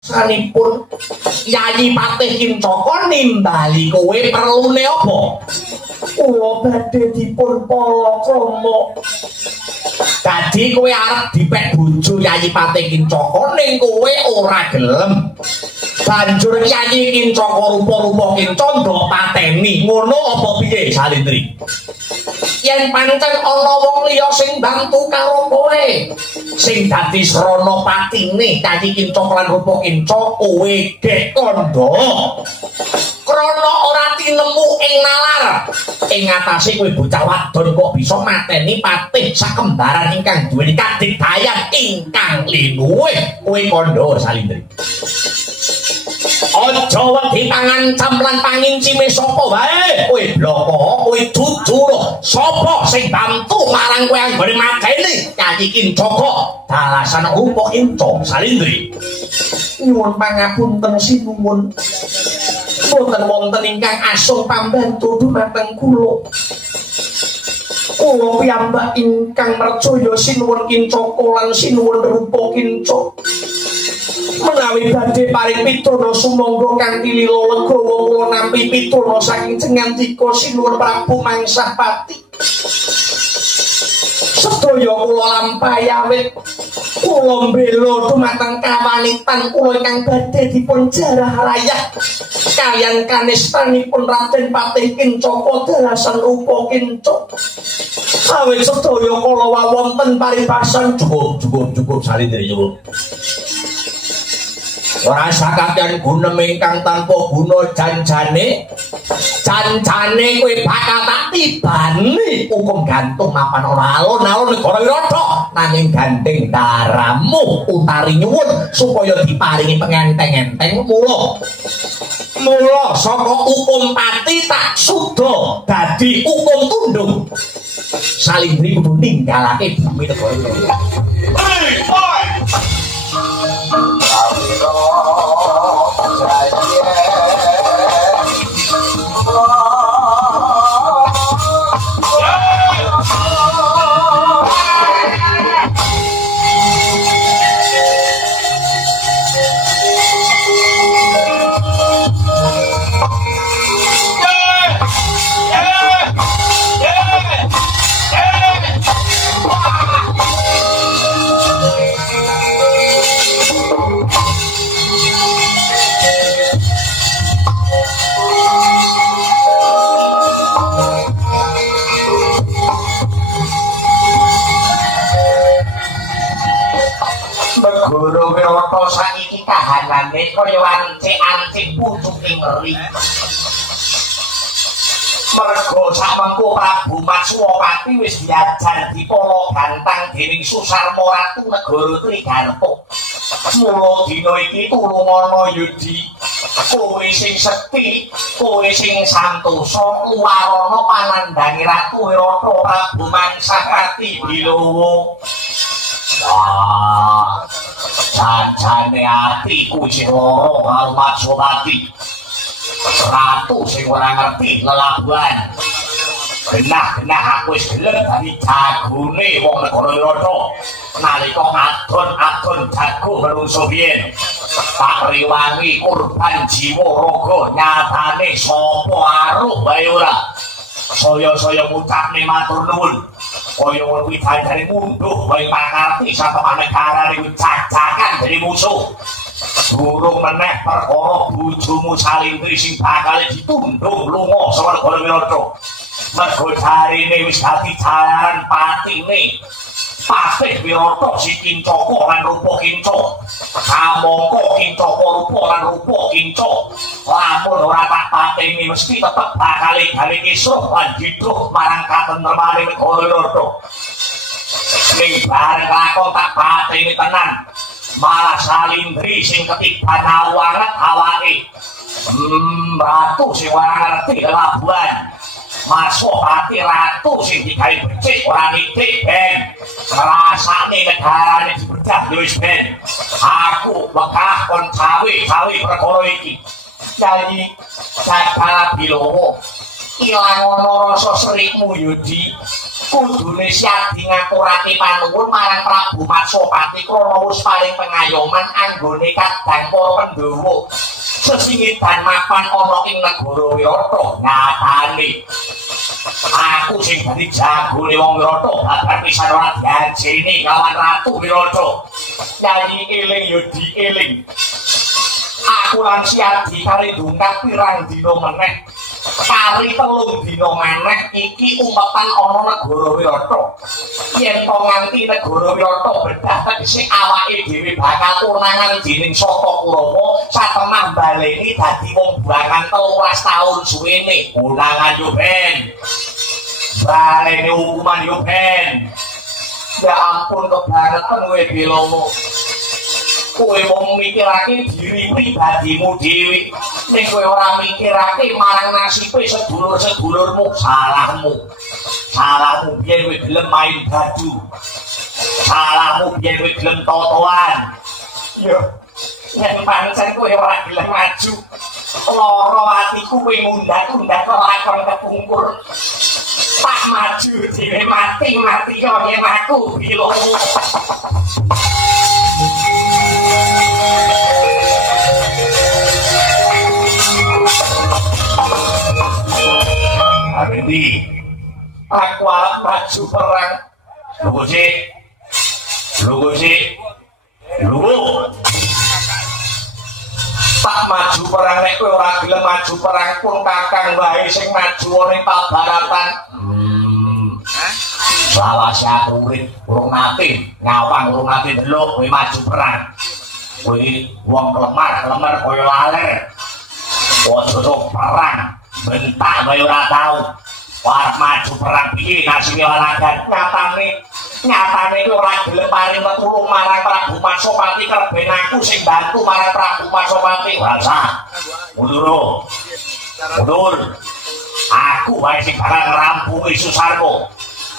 sanipun Yayi Patih Kincaka nimbali kowe perlune apa? Kula badhe dipun palakrama. Dadi kowe arep dipek bojo Yayi Patih Kincaka ning kowe ora gelem. Banjur Yayi Kincaka rupa-rupa kinca ndok pateni. Ngono apa piye Salindri? Yen pancen ana wong liya sing bantu karo kowe, sing dadi srana patine Yayi Kincaka lan rupa kinca kowe gek kandha. Krana ora tinemu ing nalar. Ing atase kowe bocah wadon kok bisa mateni patih sakembaran ingkang duweni kadigdayan ingkang linuwih. Kowe kandha Salindri. Aja wedi pangancam lan pangincime sapa wae. Kowe bloko, kowe jujur. Sapa sing bantu marang kowe anggone mateni Yayi Kincaka dalasan rupa kinca Salindri. Nyuwun pangapunten sinuwun. Boten wonten ingkang asung pambantu dumateng kula. Kula piyambak ingkang percaya sinuwun Kincaka lan sinuwun rupa kinca. Menawi badhe paring pituna sumangga kanthi lila legawa kula nampi pituna saking jengandika sinuwun Prabu Mangsapati. Sedaya kula lampahi awit kula mbela dumateng kawanitan kula ingkang badhe dipun jarah rayah kaliyan kanestanipun Raden Patih Kincaka dalasan rupa kinca. Awit sedaya kula wawonten paribasan cukup Salindri nyuwun. Ora sakabyan gunem ingkang tanpa guna janjane kowe bakal tak tibani hukum gantung mapan ora alon-alon negara Wirata nanging gandeng daramu utari nyuwun supaya diparingi pengenteng-enteng mula saka hukum pati tak suda dadi hukum tunduk. Salindri kudu ninggalake bumi negara Wirata. Guru Wirata saiki kahanane kaya ancik-ancik pucuking ngeri. Merga samengko Prabu Matswapati wis diajar dipala gantang dening Susarma Ratu negara Trigarta. Mula dina iki tulungana yudi. Kowe sing sekti, kowe sing santosa luwarana panandhangi Ratu Wirata Prabu Mangsapati Bilowo. Janjane atiku sing lara karo Matswapati. Ratu sing ora ngerti lelabuhan. Genah-genah aku wis gelem dadi jagone wong negara Wirata. Nalika adon-adon jago menungso biyen. Tak riwangi kurban jiwa raga nyatane sapa aruh wae ora. Saya ngucapne matur nuwun. Kaya ngono kuwi dandane munduh wae pangarti saka negara niku cacakan dari musuh. Durung meneh perkara bojomu Salindri sing bakal ditundung lunga saka negara Wirata. Mergo jarine wis dadi jalan patine Patih Wirata si Kincaka lan rupa kinca. Kamangka Kincaka rupa lan rupa kinca. Lamun ora tak pateni mesti tetep bakal gawe kisruh lan hidruh marang katentremane negara Wirata. Ning bareng lakon tak pateni tenan. Malah Salindri sing ketiban awanget awake. Ratu sing ora ngerti labuhan. Matswapati Ratu sing digawe becik ora nitik ben. Rasane negarane dibedah wis ben. Aku bekah kon cawe perkara iki. Yayi Cakra Bilowo ilang ana rasa srikmu Yudi. kudune Siadi ngaturake panuwun marang Prabu Matsopati krana wis paring pengayoman anggone kadang para Pandhawa sesinggitan mapan ana ing negara Wirata. Nyatane aku sing dadi jagone wong Wirata babar pisan ora diajeni kawan Ratu Wirata. Yayi eling yo dieling. Aku lan Siadi kari ndungkak pirang dina meneh. Kari 3 dina meneh iki umpetan ana negara Wirata. Yen to nganti negara Wirata bedah tegese awake dhewe bakal unangan dening Sata Kurawa satemah baleni dadi wong buangan 13 taun suwene. Unangan yo ben. Baleni hukuman yo ben. Ya ampun kebangetan kowe Bilomo. Kowe wong mikirake diri pribadimu dhewe ning kowe ora mikirake marang nasibe sedulur-sedulurmu. Salahmu biyen kowe gelem main baju, salahmu biyen kowe gelem totoan. Yo yen pancen kowe ora gelem maju lara atiku kowe mundak-mundak lakon kepungkur tak maju dhewe mati yo yen aku Bilomo. Abendi, aku arep maju perang. Lugu sih. Tak maju perang nek kowe ora gelem maju perang pun kakang wae sing maju ning pabaratan. Salah aku urip urung nate, ngawang urung nate delok kowe maju perang. Kowe wong kelemar koyo laler. Ojo perang. Bentak kowe ora tau. Arep maju perang piye nasibe walagan. Nyatane kowe ora gelem paring petulung marang Prabu Matsopati kerben aku sing bantu marang Prabu Matsopati. Ora usah. Mundur. Aku wae sing bakal ngrampungi susarmu.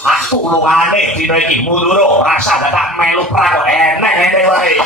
Aku lungane dina iki mundur rasa dadak melu perang kok enek wae.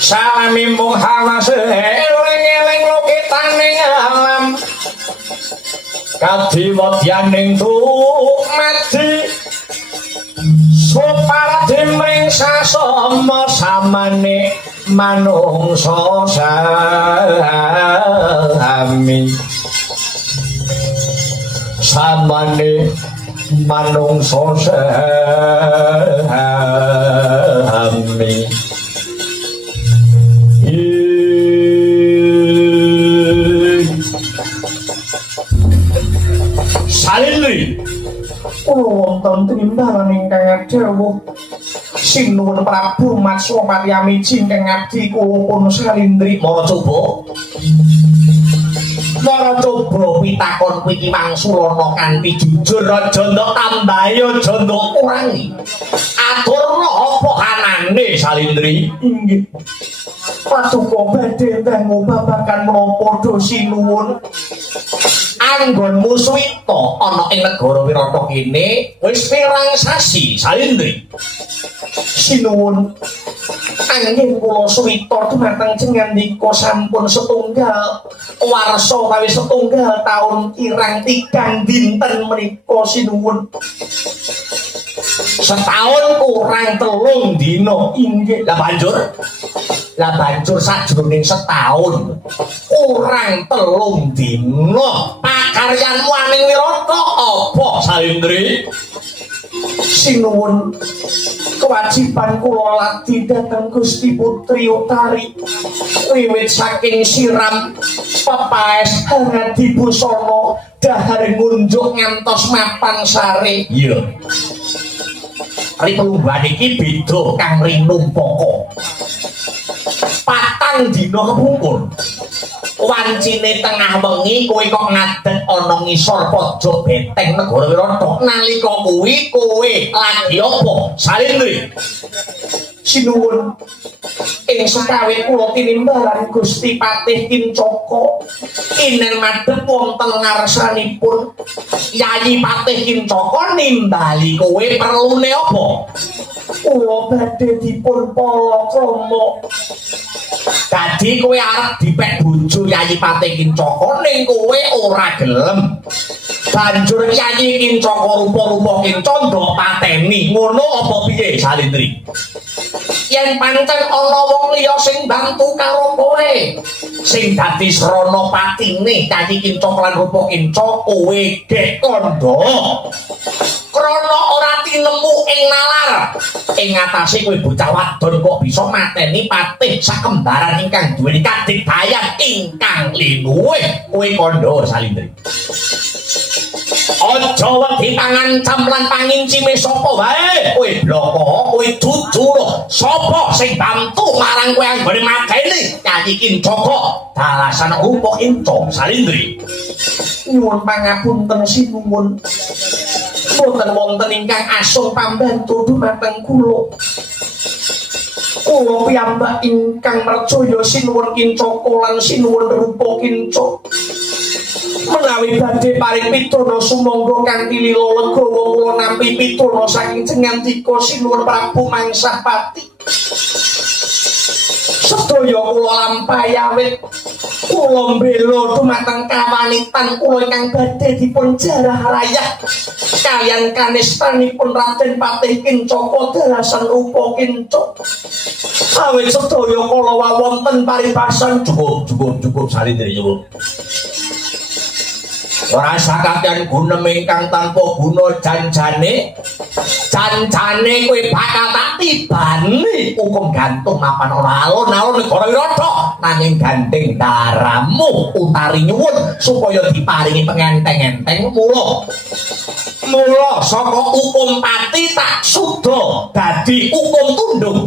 Salami Muhammad eling-eling lukitaning alam kadiwadyaning tumati supardi mring sasama samane manungsa sami samane manungsa sami salili wonten timbalan ingkang dawuh sinuwun Prabu Matsopati amiji ingkang abdi kula pun salindri mara coba Para coba pitakon kuwi Wangsulana kanthi jujur aja ndok tambahi aja ndok kurangi. Aturna apa anane Salindri? Inggih. Patuko badhe temu babagan menapa dosi nuwun. Anggonmu Suwita ana ing negara Wirata kene wis pirang sasi Salindri. Sinuwun anggen kula Suwita dumateng jengandika sampun setunggal warsa kawi setunggal taun kirang 3 dinten menika sinuwun. Setahun kurang 3 dina inggih. Lah banjur sajroning setahun kurang 3 dina pakaryanmu aning Wirata apa Salindri? Sinuwun kewajiban kula lati dhateng Gusti Putri Utari wiwit saking siram pepaes Hangadi Busana dahar ngunjuk ngantos mapan sare. Iya. Ripelungguhan iki beda kang rinumpaka. 4 dina kepungkur. Wancine tengah wengi kowe kok ngadeg ana ngisor pojok beteng negara Wirata. Nalika kuwi kowe lagi apa Salindri? Sinuwun ing sekawe kula tinimbalan Gusti Patih Kincaka inen madhep wonten ngarsanipun Yayi Patih Kincaka nimbali kowe perlune apa? Kula badhe dipun palakrama. Dadi kowe arep dipek bojo Yayi Patih Kincaka ning kowe ora gelem. Banjur Yayi Kincaka rupa-rupa kinca ndok pateni. Ngono apa piye Salindri? Yen pancen ana wong liya sing bantu karo kowe, sing dadi srana patine Yayi Kincaka lan rupa kinca kowe gek kandha. Krana ora tinemu ing nalar ing atase kowe bocah wadon kok bisa mateni patih sakembaran ingkang duweni kadigdayan ingkang linuwih kowe kandha Salindri. Aja wedi pangancam lan pangincime sapa wae kowe bloko kowe dudu sapa sing bantu marang kowe anggone mateni Yayi Kincaka dalasan rupa kinca Salindri. Nyuwun pangapunten sinuwun. Boten wonten ingkang asung pambantu dumateng kula. Kula piyambak ingkang percaya sinuwun Kincaka lan sinuwun rupa kinca. Menawi badhe paring pituna sumangga kanthi lila legawa kula nampi pituna saking jengandika sinuwun Prabu Mangsapati. Sedaya kula lampahi awit kula mbela dumateng kawanitan kula ingkang badhe dipun jarah rayah kaliyan kanestanipun Raden Patih Kincaka dalasan rupa kinca. Awit sedaya kula wawonten paribasan cukup Salindri nyuwun. Ora sakaten gunem ingkang tanpa guna janjane kowe bakal tak tibani hukum gantung mapan ora alon-alon negara Wirata nanging gandeng daramu Utari nyuwun supaya diparingi pengenteng-enteng mula saka hukum pati tak suda dadi hukum tunduk.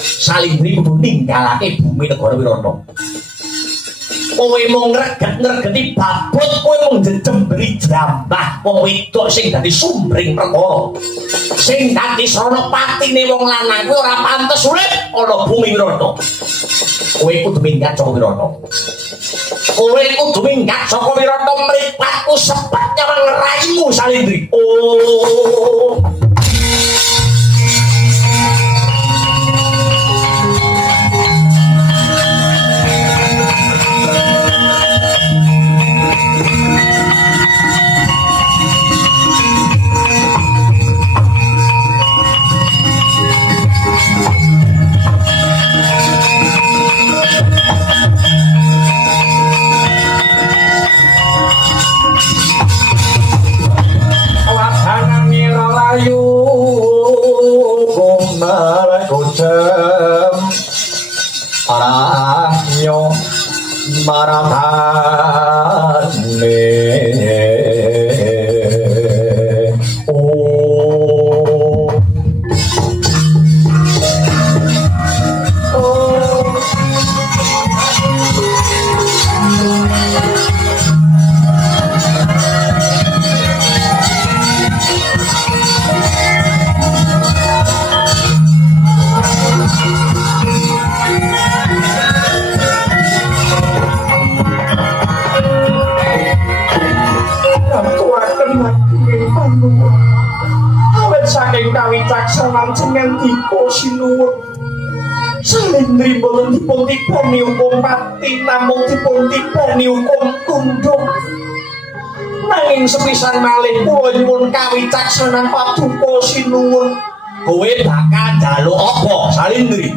Salindri kudu ninggalake bumi negara Wirata. Kowe mung ngregeti babut kowe mung jejemberi jambah wong wedok sing dadi sumbring perkara sing dadi srana patine wong lanang kuwi ora pantes urip ana bumi Wirata. Kowe kudu minggat saka Wirata. Kowe kudu minggat saka Wirata mripatku sepet nyawang raimu Salindri. Oh ayu saking kawicaksanan jenengan dika sinuwun Salindri boten dipun tibani hukum pati namung dipun tibani hukum tunduk nanging sepisan malih kula nyuwun kawicaksanan paduka sinuwun kowe bakal njaluk apa Salindri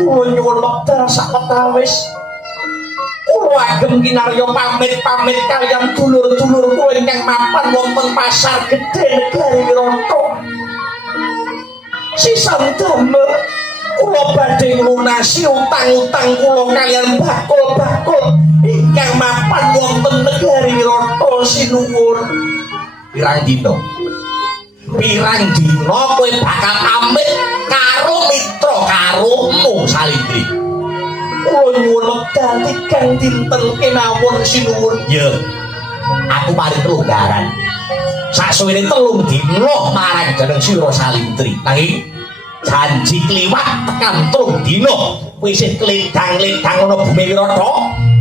kula nyuwun wekdal sawetawis kula agem kinarya pamit-pamit kaliyan dulur-dulur kula ingkang mapan wonten pasar gedhe negari Wirata sisan damel kula badhe nglunasi utang-utang kula kaliyan bakul-bakul ingkang mapan wonten negari Wirata sinuwun pirang dina kowe bakal pamit karo mitra karomu Salindri kula nyuwun wekdal tigang dinten kemawon sinuwun ya aku mari telunggaran saksuwene 3 dina marang jeneng sira Salindri nanging janji kliwat tekan 3 dina kowe isih kledang-ledang ana bumi Wirata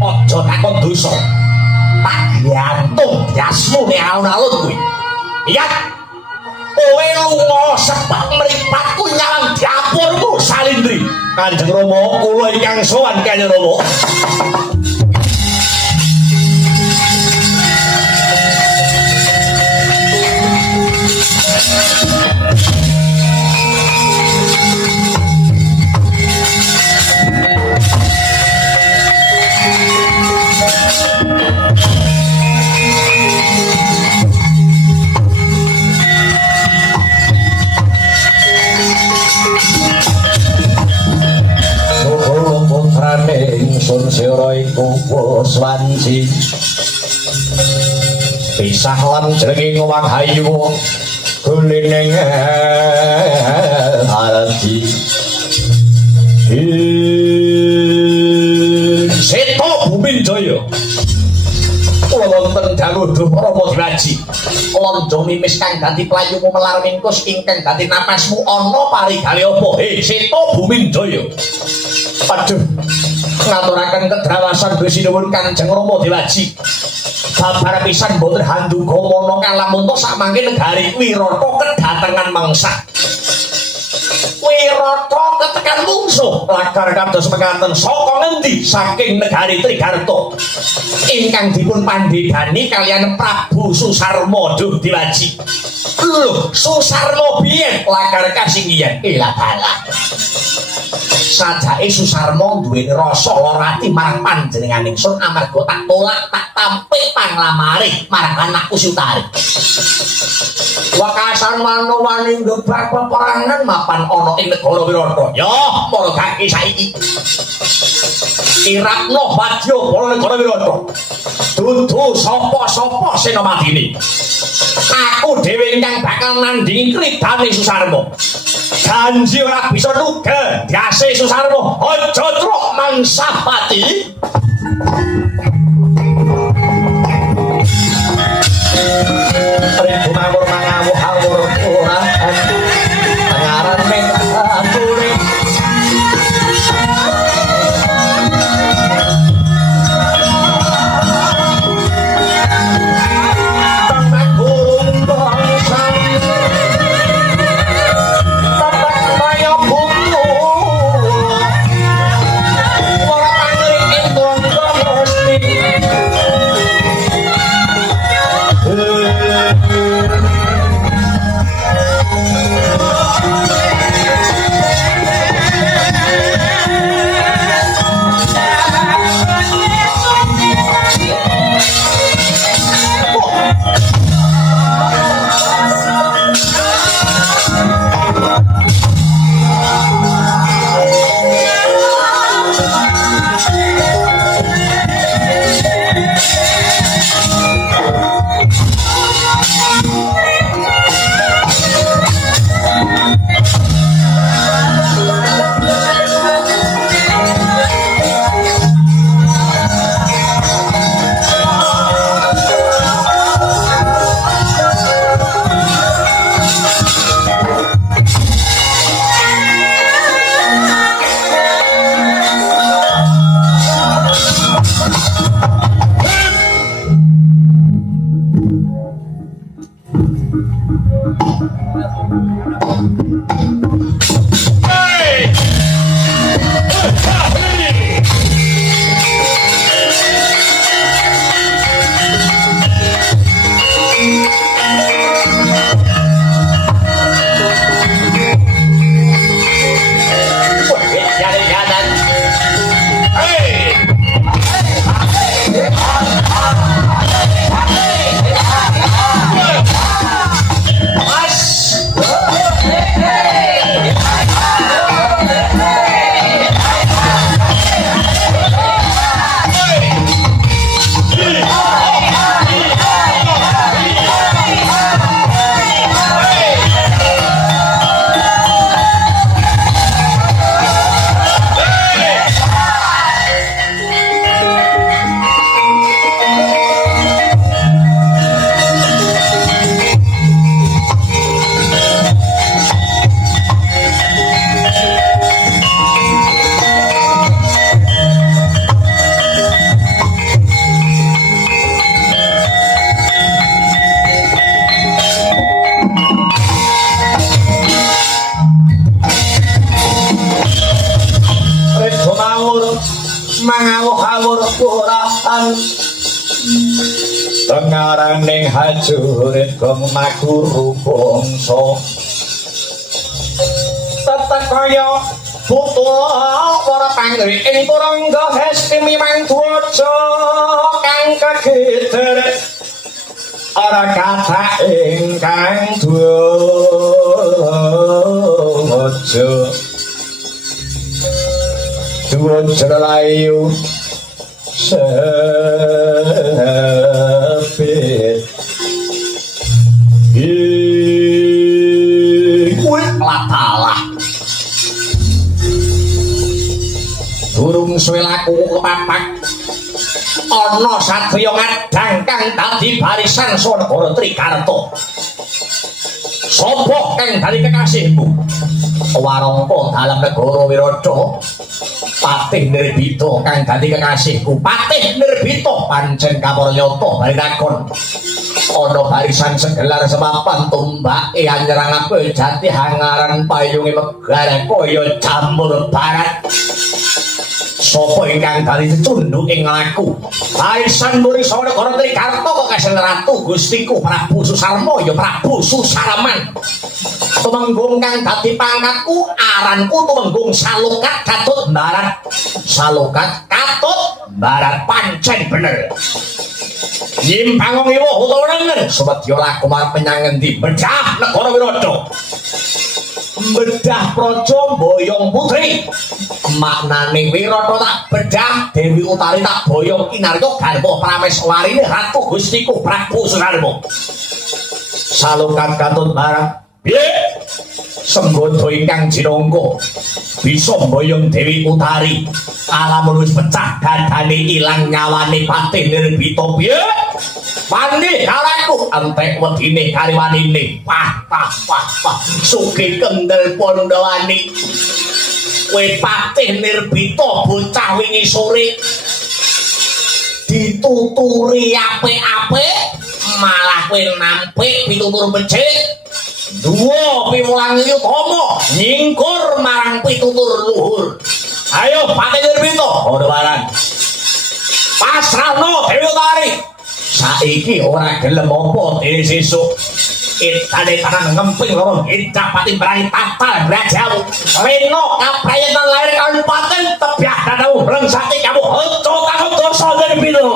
aja takon dosa tak gantung diasmu ning alun-alun kuwi iya kowe lunga sebab mripatku nyawang dapurmu Salindri Kanjeng Rama kula ingkang sowan Kanjeng Rama ingsun sira iku Puswanci pisah lan jenenge Ngowang Hayu kulining arti Seto Bumijaya kula wonten dawuh Duh Rama Diwaji lonjo mimis kang dadi playumu melar mingkus ingkang dadi napasmu ana parigale apa Seto Bumijaya aduh ngaturaken kedrawasan Gusti Nuwun Kanjeng Rama Dewaji babar pisan boten handuka mono kalamun to samangke negari Wirata kedatengan mangsa Wirata ketekan mungsuh lagar kados mekaten saka ngendi saking negari Trigarta ingkang dipun pandhedani kaliyan Prabu Susarma Duh Dewaji lho Susarma biyen lagar kasinggihan elah dalah sajake Susarma duweni rasa lara ati marang panjenengan ingsun amarga tak tolak tak tampik panglamare marang anakku Sutari. Wakasan wani gebrak peperangan mapan ana ing negara Wirata. Ya, para kaki saiki. Iratno badya para negara Wirata. Dudu sapa-sapa senomadine. Aku dhewe ingkang bakal nandhingi kridane Susarma. Janji ora bisa nuga diase Susarma aja truk mangsa pati Ribu mawur mangawuh awur urahan pengaran mengaturi mangawur-awur kuraan tengaraning hajurit gumaguru bangsa tetek kaya putra para panggri ing purangga hesti mimang dwaja kang kageder ora kata ingkang dwaja Jalayu sepit kuwi latalah durung suwe laku kepapak ana satriya ngadhang kang dadi barisan Sonegara Trikarta sapa kang dadi kekasihmu warangka dalam negara Wirata Patih Nirbita kang dadi kekasihku Patih Nirbita pancen kapranyata baridakon ana barisan segelar semapan tumbake anyrangaké jati hangaran payunge megara kaya jamur barat sapa ingkang dadi cunduk ing laku barisan muri Sonegara Trikarta kok kasel ratu gustiku Prabu Susarma ya Prabu Susaraman tumenggung kang dadi pangkatku aranku tumenggung Salokat Katut Barat Salokat Katut Barat pancen bener nyimpang ngiwo utawa nengen sebetya laku marep menyang ngendi bedah negara Wirata bedah praja boyong putri maknane Wirata tak bedah Dewi Utari tak boyong kinarya garwa prameswarine ratu gustiku Prabu Susarma Salokat Katut Barat piye senggoda ingkang jinangka bisa mboyong Dewi Utari alamun wis pecah dadane ilang nyawane Patih Nirbita piye mandi kalaku entek wedine kariwanine pah sugih kendel pondowani kowe Patih Nirbita bocah wingi sore dituturi apik-apik malah kowe nampik pitutur becik duo piwulang utama nyingkur marang pitutur luhur ayo Patih Nirbita ora barang pasrahno Dewi Utari saiki ora gelem apa dene sesuk itane tangan ngemping loro icak pati berani tatal brajamu reno kaprayetan lair kabupaten tebyah dadau rengsati kamu hoco takut dosa Nirbita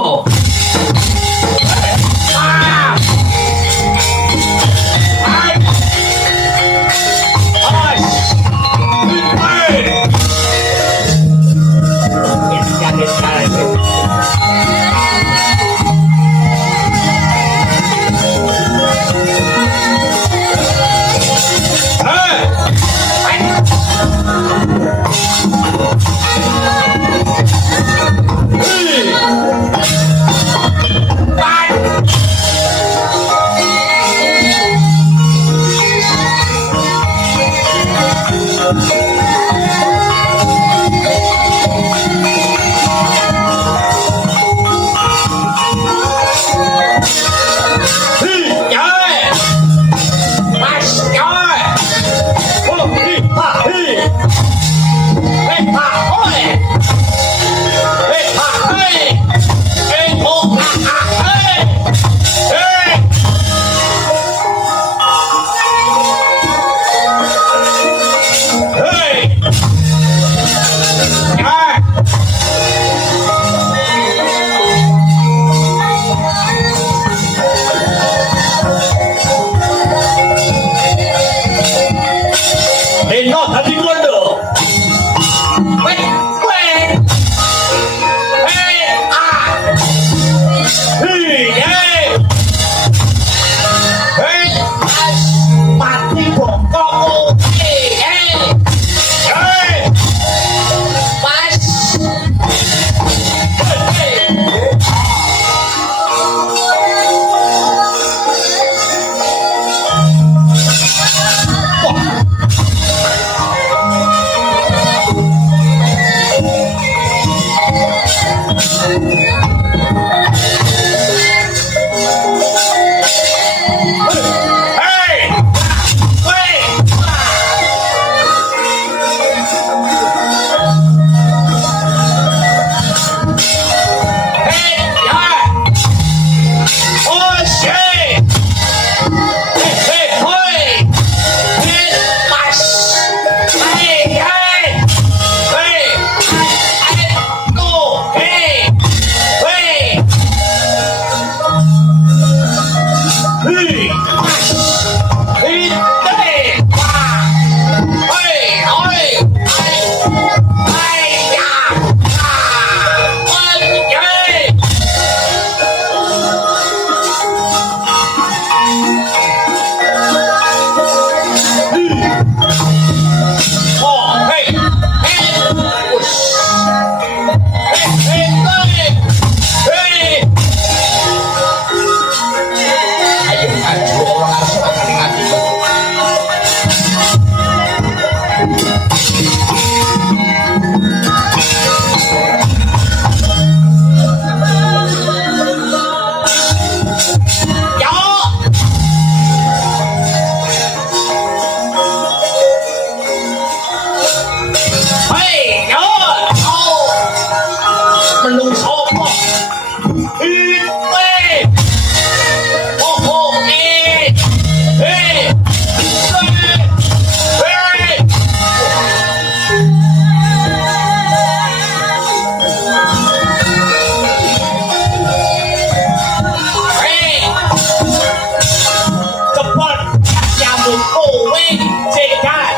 wing cekat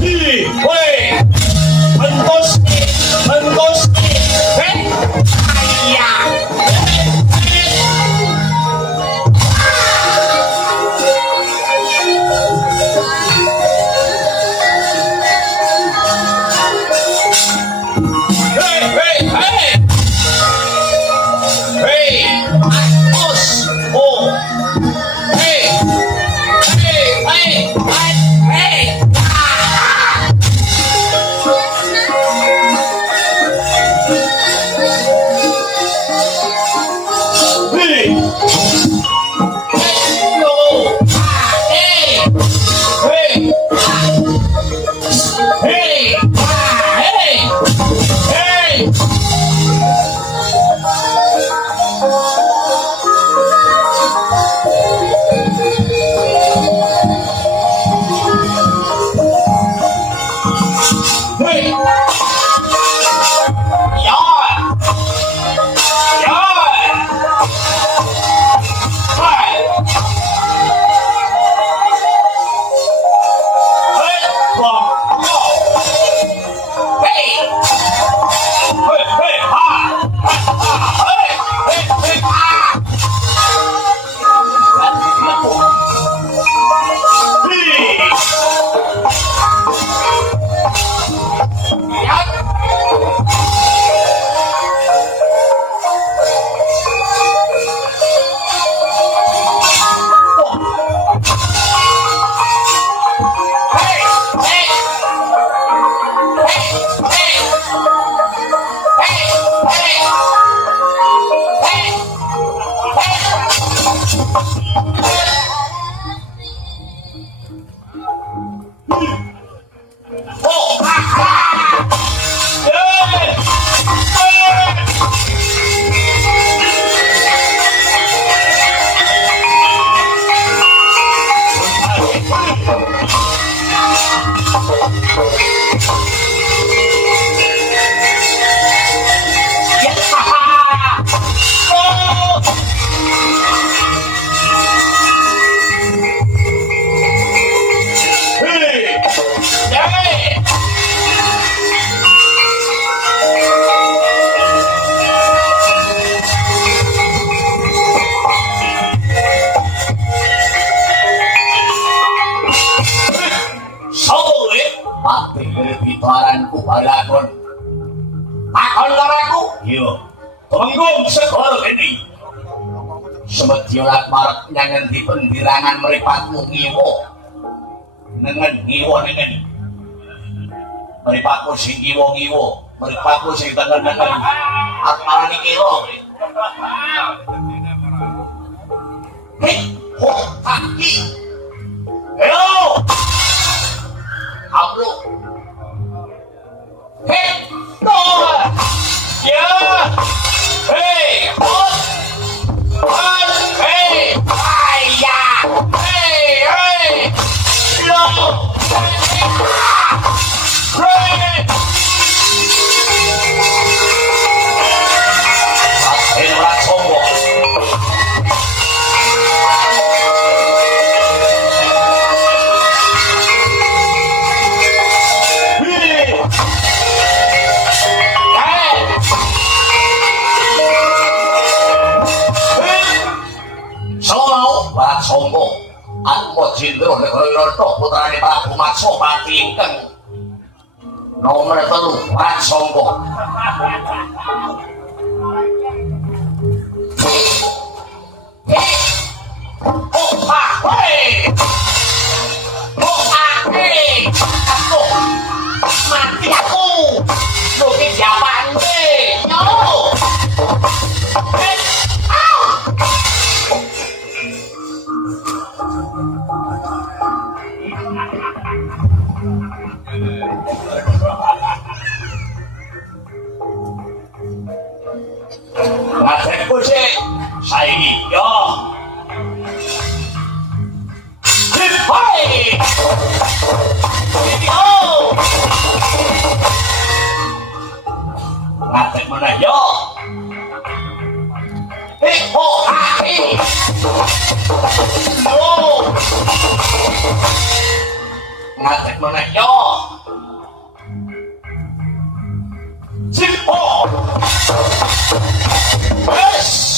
hi weh bentos ayah Baranku balakon akon laraku yo tenggung segala ini semediolat marak nyangen di pendirangan meripatmu ngiwo nengen ngiwo nengen meripatmu sing ngiwo meripatmu sing tengen-tengen atmarani kilo hei ho kaki hello ablo hey, Noah! Yeah! Hey! Hot! Hot! Hey! Fire! Hey! Hey! No! Hey! Hey, berat sombong. Sombong Atmo Jindro Negara Yonto putrane Prabu Matsopati ingkang nomor 3 Pak sombong oh pak hei oh aku mati aku rugi jawaban yo ngasih kucing saya ini yo hai yo ngasih mana yo ho hai yo ngatek meneh yo. Cipo. Wes.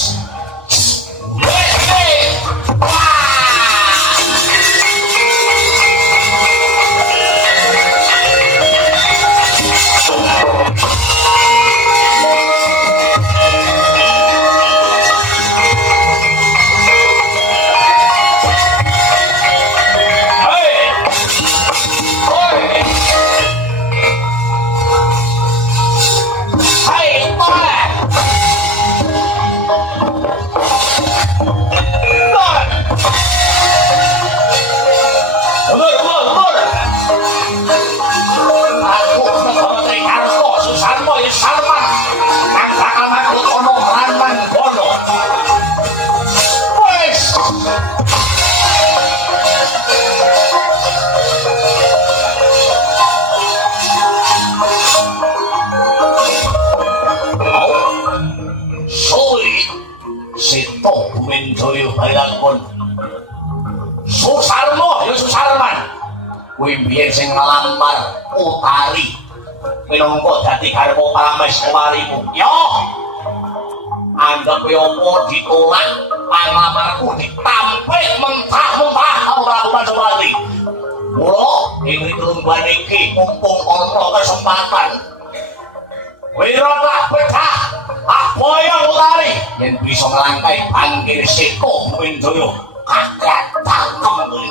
Susarmo, ya Susarman. Kuwi biyen sing nglamar Utari. Minangka dadi garwa Parames Kumarimu. Yo. Anggap yo apa ditolak panglamarku ditampik mentah-mentah ora Majawati. Mula ing lungguhan iki mumpung ana kesempatan. Wirata betah Aboyo Utari yen bisa nglangkai bangkir Seko Windoyo kakek tangkem.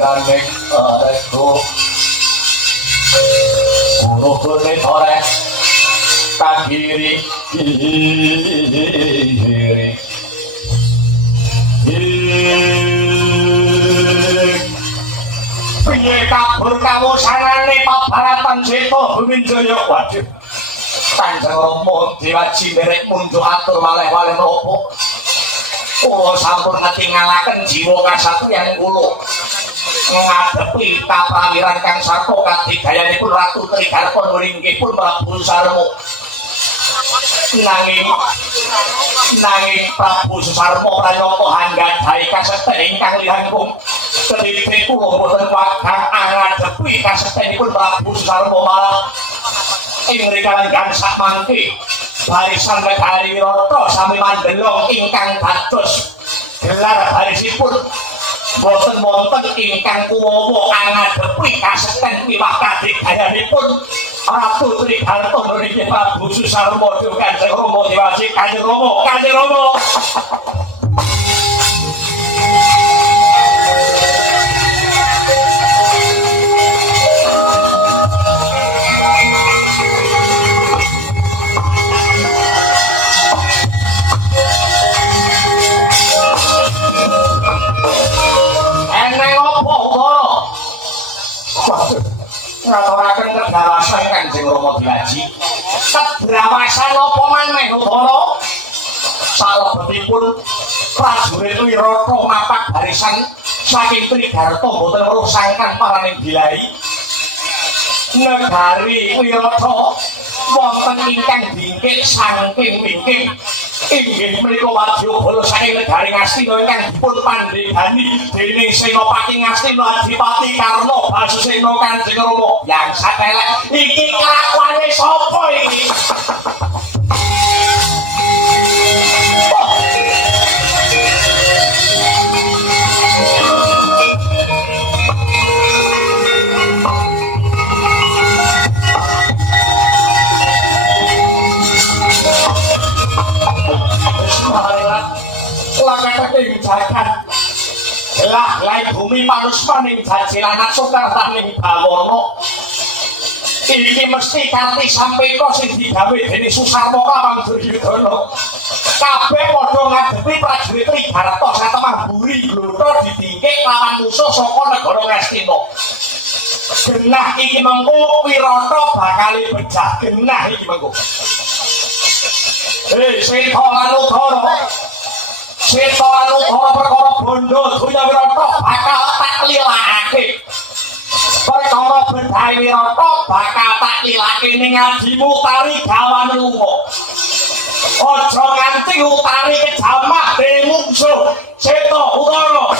panjenengane areko urugane ora kagiri piye kabur kamu sanane pabaratan Seta Buminjaya waduh Kanjeng Rama diwaji nderek munjuk atur waleh-waleh menapa kula sampun ngatingalaken jiwa kasatriyan kula ngadepi kaprawiran kang sarta kadidayanipun Ratu Trigarta nggih pun Prabu Sarmo nanging Prabu Sarmo pranyata anggadhahi kasekten ingkang lihangkung kelipik kula boten wagang ngadepi kasektenipun Prabu Sarmo malah ing rikalan gansah mangke barisan Negari Wirata sami mandelong ingkang dados gelar barisipun boten wonten ingkang kuwawa ngadepi kasekten miwah kadidayanipun Ratu Trigarta nggih Prabu Sarmo Kanjeng Rama diwaji Kanjeng Rama ngaturaken kedrawasan Kanjeng Rama Diwaji kedrawasan apa maneh Udara salebetipun prajurit Wirata mapak barisan saking Trigarta boten weruh sangkan paraning Bilai Negari Wirata wonten ingkang dingkik saking wingking inggih menika wadyabala saking Negari Ngastina ingkang dipun pandhegani dening Senopati Ngastina Adipati Karna Basusena Kanjeng Rama yang satelek iki kelakuane sapa iki lakataking jagat lah bumi manusmaning jajilanan sukartaning bawana iki mesti kanthi sampeka sing digawe dening Susarmo Kawang Duryudana kabeh padha ngadepi prajurit Trigarta satemah buri glotho didingkik lawan musuh saka negara Ngastina genah iki mengko Wirata bakal becah genah iki mengko Seta lan Udara Seta lan Udara perkara bondo dunya Wirata bakal tak lilake perkara bedhahe Wirata bakal tak lilake ning adimu Tari Gawan lunga aja nganti utari kejamah dening mungsuh Seta Udara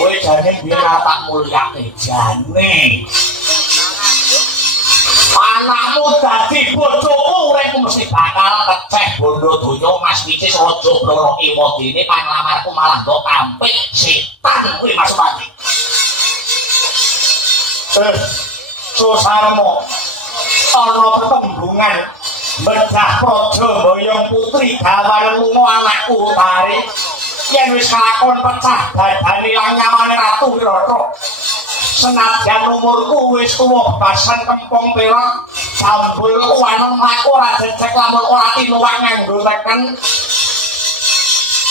kowe jane biyen tak mulyake jane anakmu dadi bojoku uripku mesti bakal keceh bondo donya Mas Wicis aja bloro kiwa dene panglamarku malah mbok tampik setan kuwi Mas Pati Susarmo ana tetembungan bedah praja mboyong putri Gawan lunga anakku Utari yen wis kalakon pecah dadane lan nyawane Ratu Wirata senadyan umurku wis tuwa basan kempong perak jambul kuwanen mlaku ora jejeg lamun ora tinuwak nganggo teken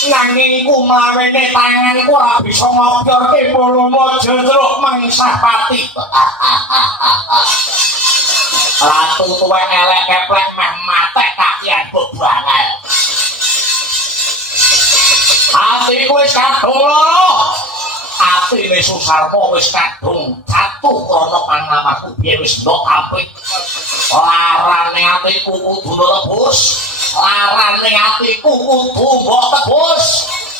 nanging iku mawene tanganku ora bisa ngopyorke Bolomojo jeruk mengsah pati ratu tuwek elek keplek meh matek kakian bebangan atiku wis kadung loro atine Susarmo wis kadung jatuh krana pangamaku biyen wis ndok apik larane atiku kudu tebus larane atiku kudu mbok tebus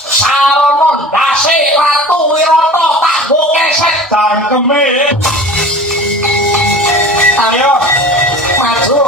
sarana ndase Ratu Wirata tak go keset dangkeme ayo maju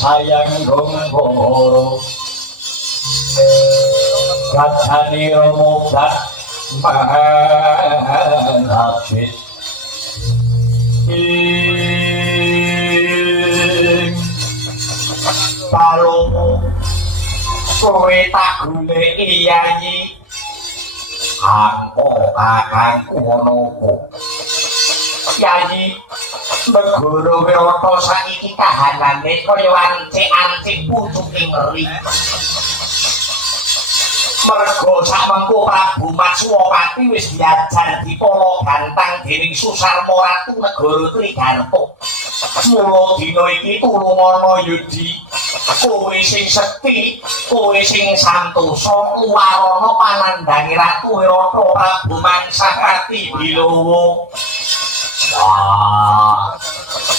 sayang gongoro kacani romobat manapit palomo kowe tak goleki yayi angko kakangku nopo yayi Negara Wirata saiki kahanane kaya ancik-ancik pucuking eri. mergo samengko Prabu Matswapati wis diajar dipala gantang dening Susarma Ratu Negara Trigarta. Mula dina iki tulungana Yudi, kowe sing sekti, kowe sing santosa uwarana panandhangi Ratu Wirata Prabu Mangsarati Bilowo. Ah,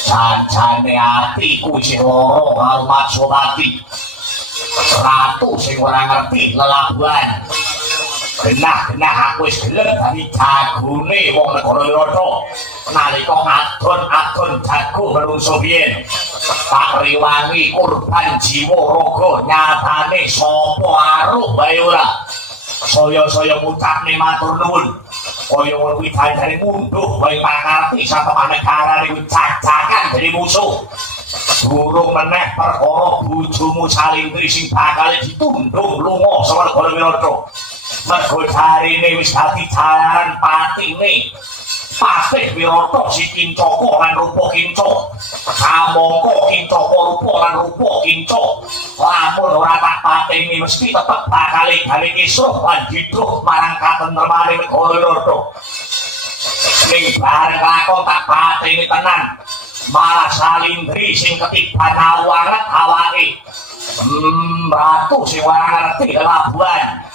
jan-jane atiku jero karo Matswapati. Ratu sing ora ngerti lelabuhan. Genah-genah aku wis gelem dadi jagone wong negara Wirata. Nalika adon-adon jago menungso biyen. Tak rewangi kurban jiwa raga nyatane sapa aruh bae ora. Saya-saya ngucapne matur nuwun. Kaya kuwi dandane munduh wae pakarti satu negara niku cacakan dari musuh. Durung meneh perkara bojomu Salindri sing bakal ditundung lunga saka negara Wirata. Mergo jarine wis dadi jalan patine Patih Wirata si Kincaka lan Rupa Kinca. Kamangka Kincaka rupa lan Rupa Kinca. Lamun ora tak pateni mesti tetep bakal gawe kisruh lan didruh marang katentremane negara Wirata. Ning bareng lakon tak pateni tenan. Malah Salindri sing ketiban awanget awake. Ratu sing ora ngerti kelabuhan.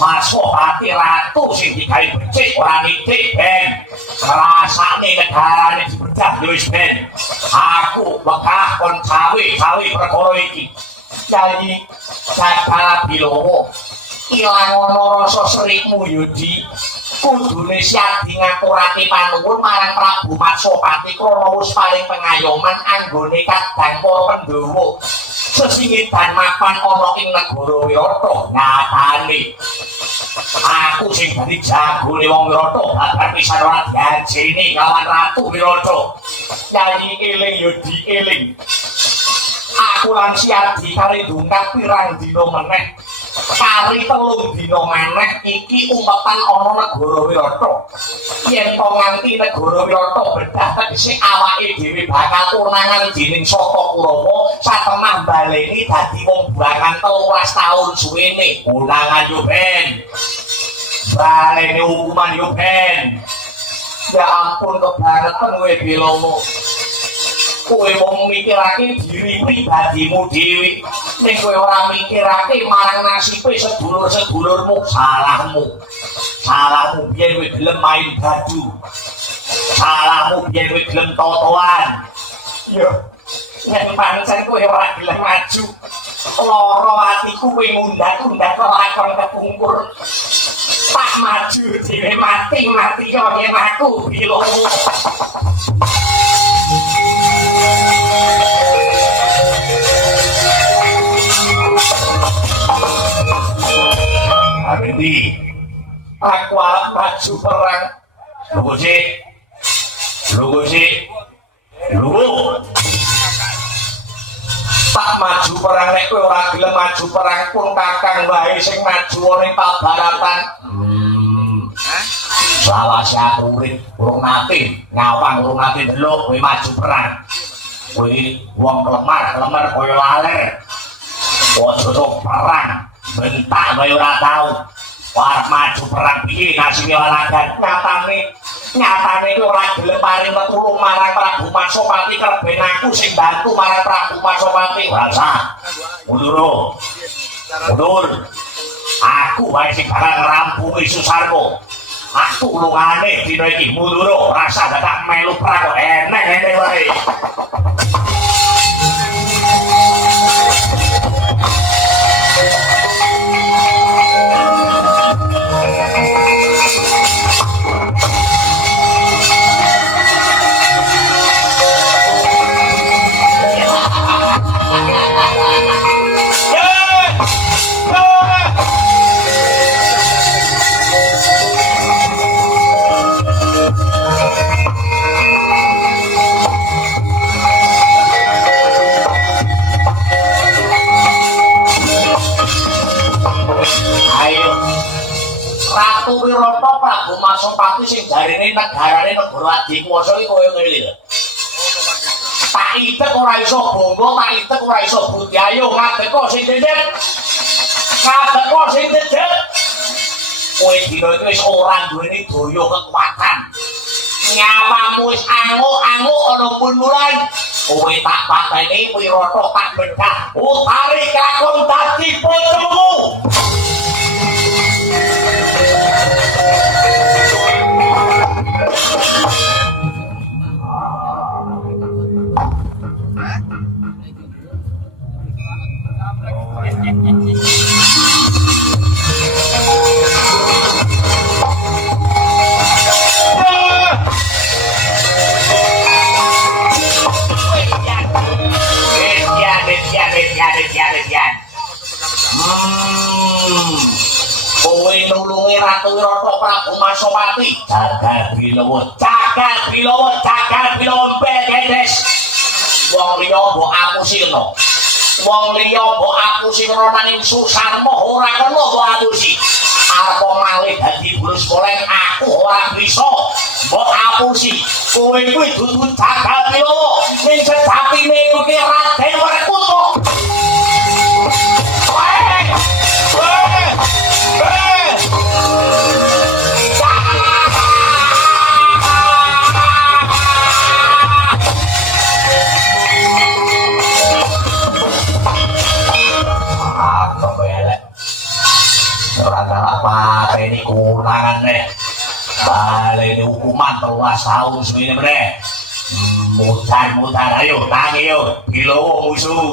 Matswapati Ratu sing digawe becik ora nitik ben. Rasane negarane dibedah yo wis ben. Aku wegah kon cawe-cawe perkara iki. Jadi Jagala Bilowo ilang ana rasa serikmu Yudi. Kudune siap ngaturake panuwun marang Prabu Matswapati krana wis paling pengayoman anggone kadang para Pandhawa sesingit dan mapan ana ing negara Wirata. Nyatane aku sing dadi jagone wong Wirata babar pisan ora diajeni kawan Ratu Wirata. Yayi eling Yudi eling. Aku lan Siardi kali ndungkak pirang dina meneh. Kali 3 dina meneh iki umpetan ana negara Wirata. Yen to nganti negara Wirata bedah tegese awake dhewe bakal urnangan dening Sata Kurawa satemah baleni dadi wong buangan 13 taun suwene. Unangan yo ben. Baleni hukuman yo ben. Ya ampun kebangetan kowe Bilowo. Kowe wong mikirake diri pribadimu dhewe ning kowe ora mikirake marang nasibe sedulur-sedulurmu. Salahmu biyen kowe gelem main baju. Salahmu biyen kowe gelem totoan. Yo yen pancen kowe ora gelem maju lara atiku kowe ngundang-undang lakon kepungkur. Tak maju dhewe mati yo yen aku Bilowo. Abi, aku arep maju perang. Lho sih. Tak maju perang nek kowe ora gelem maju perang pun kakang wae sing maju ning pabaratan. Salah aku urip urung nate ngawang urung nate delok kowe maju perang. Kowe wong kelemar koyo laler. Ojo perang bentak kowe ora tau. Arep maju perang piye nasine walagan. Nyatane ora gelem paring petulung marang Prabu Matswapati kerben aku sing bantu marang Prabu Matswapati. Rasa mundur. Aku wae sing bakal ngrampungi Susarma. Aku lungane dina iki mundur rasa dadak melu perang kok enek wae. Ratu Wirata Prabu Matswapati sing jarine negarane negara adikuwasa iki koyo ngene lho. Tak itek ora iso bangga, tak itek ora iso budaya, ngadeka sing dedet. kowe dina iki wis ora duweni daya kekuatan. Nyawamu wis anguk-anguk ana bunduran. Kowe tak pateni Wirata tak bedah. Utari kakung dadi bojomu. Kowe nulungi Ratu Wirata Prabu Masopati. Jagal Bilowo bedes. Wong liya mbok akusirna. Wong liya mbok akusirna nanging Susarma ora kena mbok alusi. Arep malih dadi bulus golek aku ora bisa mbok apusi. Kowe kuwi dudu Jagal Bilowo. Ning sejatine kuwi Raden Werkudara. Ini kurangan nih. Balik ini hukuman 13 tahun segini nih. Mutar ayo tangi yo Bilowo musuh.